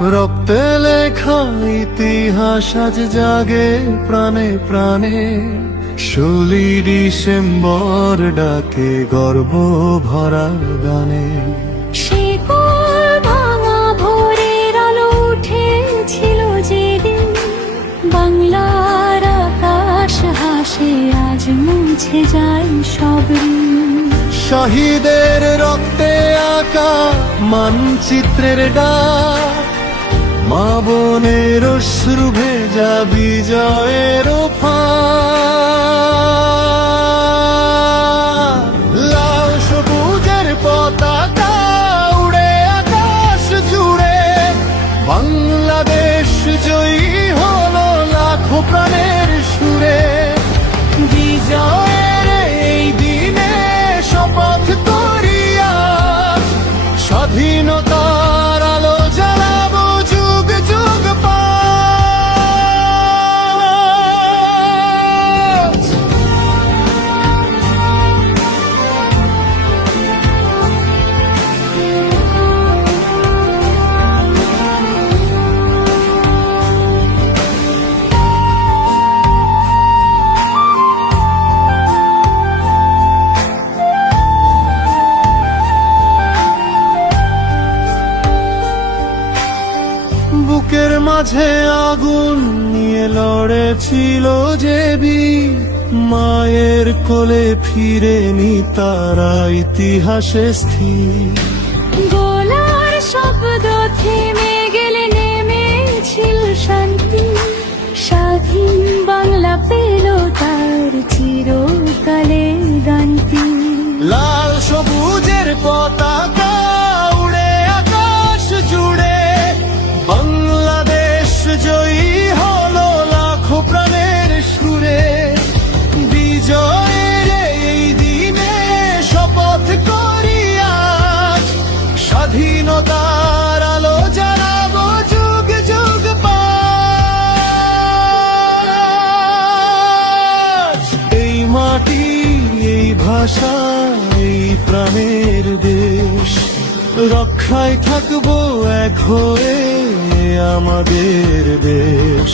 রক্তে লেখা ইতিহাস আজ জাগে প্রাণে প্রাণে। 16 ডিসেম্বর ডাকে গর্ব ভরা গানে। শিকল ভাঙা ভোরের আলো উঠেছিল যেদিন, বাংলার আকাশ হাসে আজ মুছে যায় সব ঋণ। শহীদের রক্তে আঁকা মানচিত্রের ডাক, মা বোনের অশ্রু ভেজা বিজয়ের ফাঁক। লাল সবুজের পতাকা উড়ে আকাশ জুড়ে, বাংলাদেশ জয়ী হলো লাখো প্রাণের সুরে। বিজয়ের এই দিনে শপথ করি আজ, স্বাধীনতার আলো জ্বালাবো যুগ যুগ পাজ। বুকের মাঝে আগুন নিয়ে লড়েছিল যে বীর, মায়ের কোলে ফিরেনি তারা ইতিহাসে স্থির। গোলার শব্দ থেমে গেলে নেমেছিল শান্তি, স্বাধীন বাংলা পেল তার চিরকালের গানটি। লাল সবুজের পতাকা উড়ে আকাশ জুড়ে, বাংলাদেশ জয়ী হলো লাখো প্রাণের সুরে। বিজয়ের এই দিনে শপথ করি আজ, স্বাধীনতার আলো জ্বালাবো যুগ যুগ পাজ। এই মাটি, এই ভাষা, এই প্রাণের দেশ, রক্ষায় থাকবো এক হয়ে আমাদের দেশ।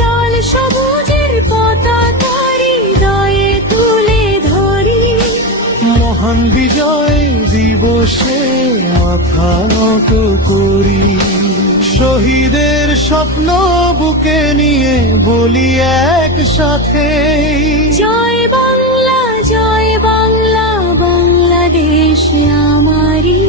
লাল সবুজের পতাকা হৃদয়ে তুলে ধরি, মহান বিজয় দিবসে মাথা নত করি। শহীদের স্বপ্ন বুকে নিয়ে বলি একসাথে, জয় বাংলা, জয় বাংলা, বাংলাদেশ আমারি।